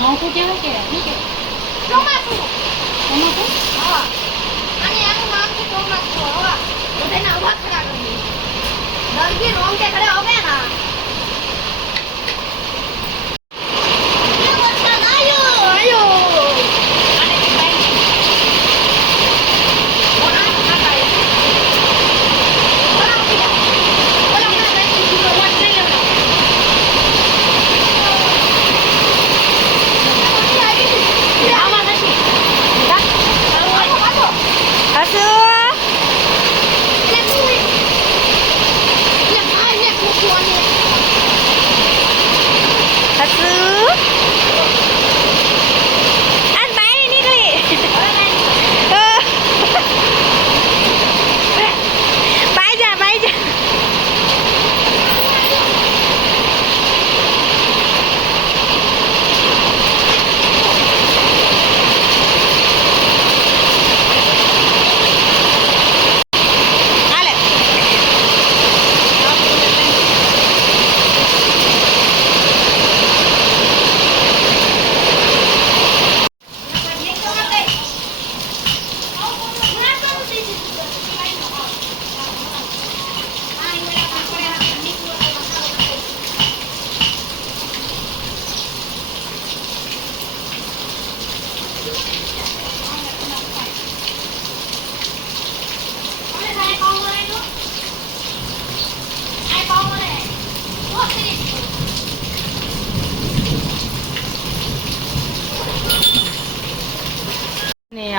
માવઠું કેવું કે શું કે ચોમાસું ચોમાસું હા અને આનું નામ છે ચોમાસું હવા બધાના હવા ખરા કરી દર્દી રોંગ કે ખરે હવે ના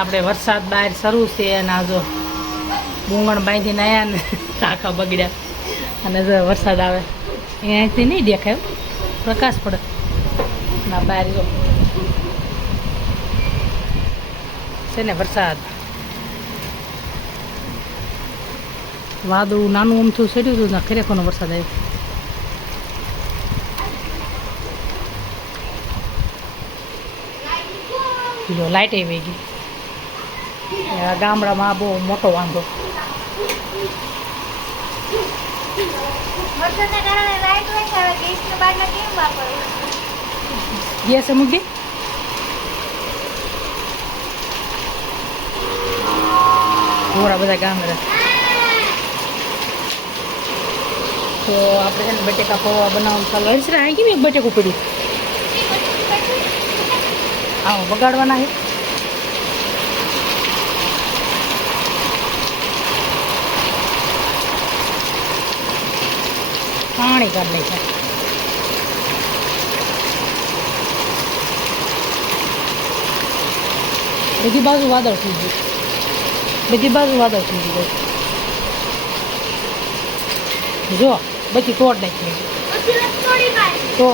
આપણે વરસાદ બહાર શરૂ છે અને આ જો બૂંગણ બાંધીને આવ્યા ને આખા બગડ્યા અને જો વરસાદ આવે અહીંયાથી નહીં દેખાય પ્રકાશ પડે ના બહાર જો છે ને વરસાદ વાદળું નાનું અમથું ચડ્યું હતું ને ખરેખરનો વરસાદ આવ્યો લાઇટ આવી ગઈ ગામડામાં બહુ મોટો વાંધો ગેસ મૂકી થોડા બધા ગામડા તો આપણે છે ને બટેકા પૌવા બનાવવાનું ચાલુ હશે અહીં કેમ એક બટેકું પડ્યું હા બગાડવાના છે પાણી કાઢ લે છે બધી બાજુ વાદળ થઈ ગયું બધી બાજુ વાદળ થઈ ગયું જો બધી તોડ નાખી તો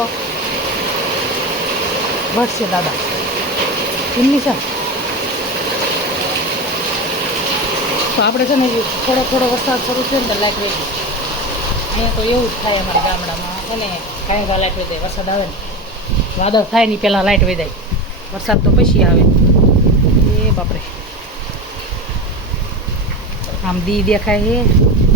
બસ છે દાદા એમની છે તો આપણે છે ને થોડો થોડો વરસાદ શરૂ છે ને તો લાઈટ વહી અહીંયા તો એવું જ થાય અમારા ગામડામાં છે ને કાંઈ લાઇટ વહી જાય વરસાદ આવે ને વાદળ થાય ને પહેલાં લાઇટ વહી જાય વરસાદ તો પછી આવે એ બાપરે આમ દી દેખાય છે